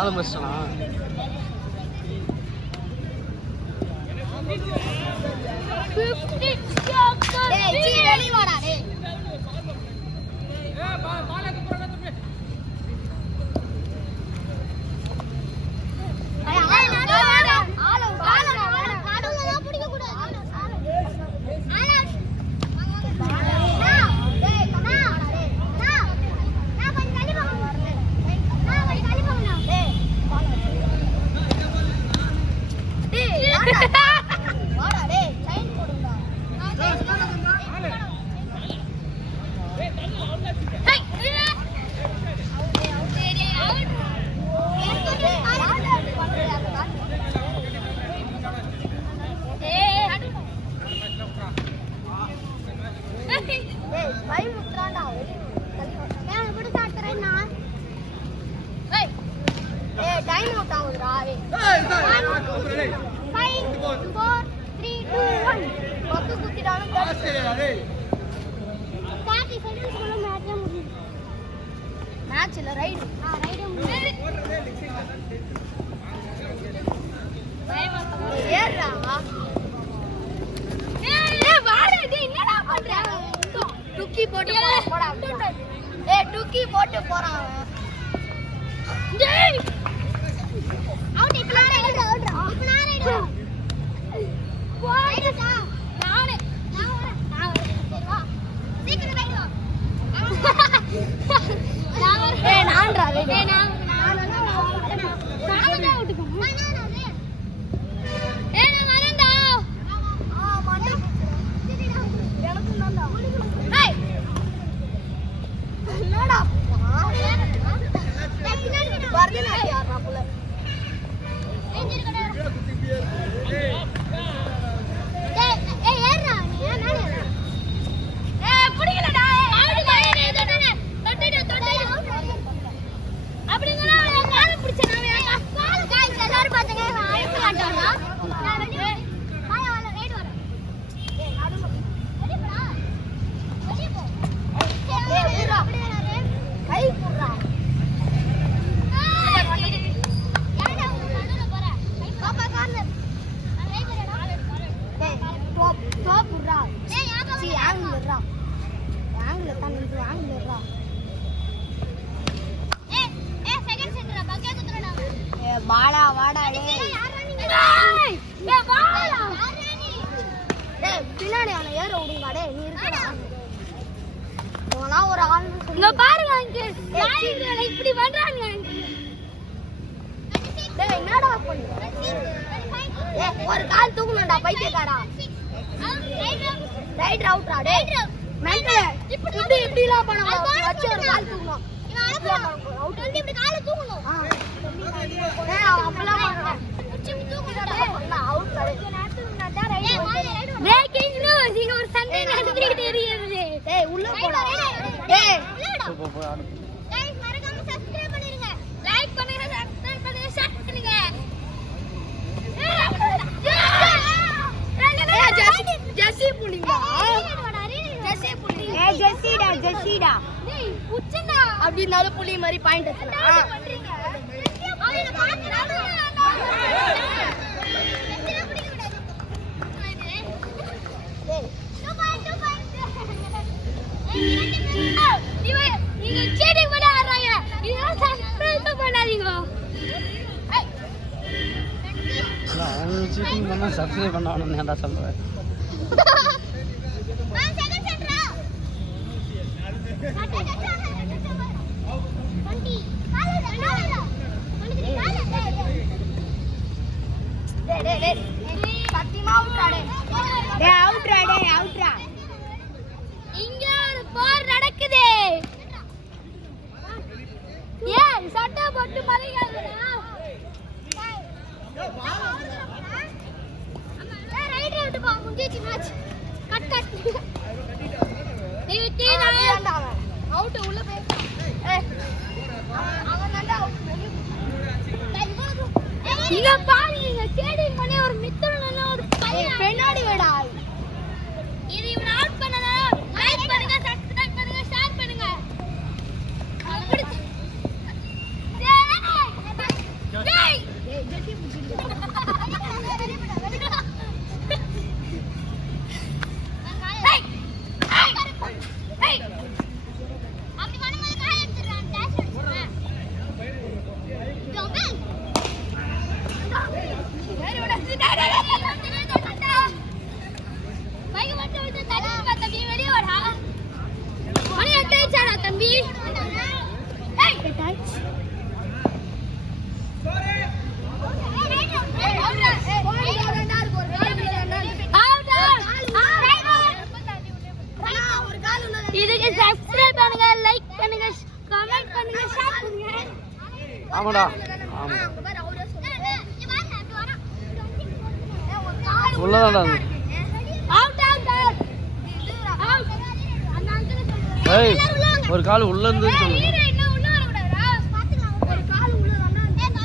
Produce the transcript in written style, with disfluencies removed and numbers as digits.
ஆள மச்சானா ஒரு கால் தூக்கணும்டா பைத்தியக்காரா ரைட் அவுட்ரா டேய் மெண்டல் இப்படி இப்படிலாம் பண்ணலாம் வச்சு ஒரு கால் தூக்கணும் அவுட் வந்து இப்படி காலை தூக்கணும் ஏய் அப்பலாம் பண்ணலாம் இப்படி தூக்கணும்டா அவுட் பிரேக்கிங் நியூஸ் இங்க ஒரு சண்டை நடந்துக்கிட்டே இருக்கு டேய் உள்ள போடா டேய் போ गाइस மறக்காம சப்ஸ்கிரைப் பண்ணிருங்க லைக் பண்ணுங்க சப்ஸ்கிரைப் பண்ணுங்க ஷேர் பண்ணுங்க ஜெசி புலிங்க ஜெசிடா டேய் புச்சனா அப்படினால புலி மாதிரி பாயிண்ட் எடுக்கலாம் பண்றீங்க அவளை பாக்குறானே நீங்க செடி பண்ண ஆறாங்க இதெல்லாம் சப்ஸ்கிரைப் பண்ணாதீங்க அவங்க சீட்டிங் பண்ணா சப்ஸ்கிரைப் பண்ணானு ஏன்டா சொல்றேன் நான் செகண்ட் சென்டரா வண்டி டேய் சத்தியமா அவுட்ரா இங்க ஒரு போர் நடக்குது ஏய் சட்டை போட்டு மலையாங்கடா ஏய் ரைட் விட்டு போ முடிஞ்சிச்சு மேட்ச் கட் நீ டீனா அவுட் உள்ள போய் ஏய் அவன் நல்லா அவுட் இங்க பாருங்க கேடிங் பண்ணி ஒரு மித்தரன ஒரு பையன் பெண்ணாடி வேடா இது இவன் அவுட் பண்ணனா லைக் பண்ணுங்க சப்ஸ்கிரைப் பண்ணுங்க ஷேர் பண்ணுங்க இதுக்கு சப்ஸ்கிரைப் பண்ணுங்க, லைக் பண்ணுங்க, கமெண்ட் பண்ணுங்க, ஷேர் பண்ணுங்க. ஆமாடா ஆமா உள்ளதாடா அவுட் அவுட் அவுட். ஏய் ஒரு கால் உள்ள இருந்து சொல்லு